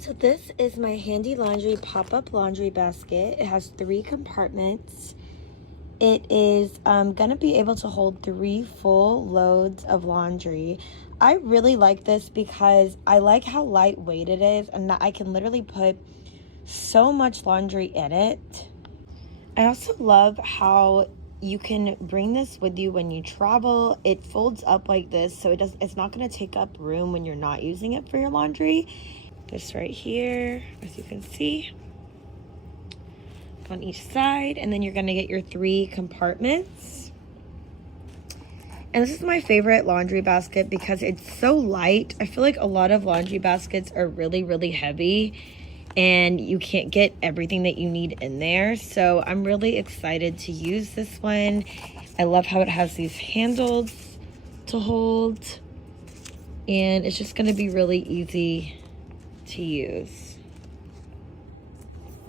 So this is my handy laundry pop-up laundry basket. It has 3 compartments. It is gonna be able to hold 3 full loads of laundry. I really like this because I like how lightweight it is and that I can literally put so much laundry in it. I also love how you can bring this with you when you travel. It folds up like this, so it's not going to take up room when you're not using it for your laundry. This right here, as you can see, on each side, and then you're going to get your 3 compartments. And this is my favorite laundry basket because it's so light. I feel like a lot of laundry baskets are really, really heavy and you can't get everything that you need in there. So I'm really excited to use this one. I love how it has these handles to hold, and it's just gonna be really easy to use.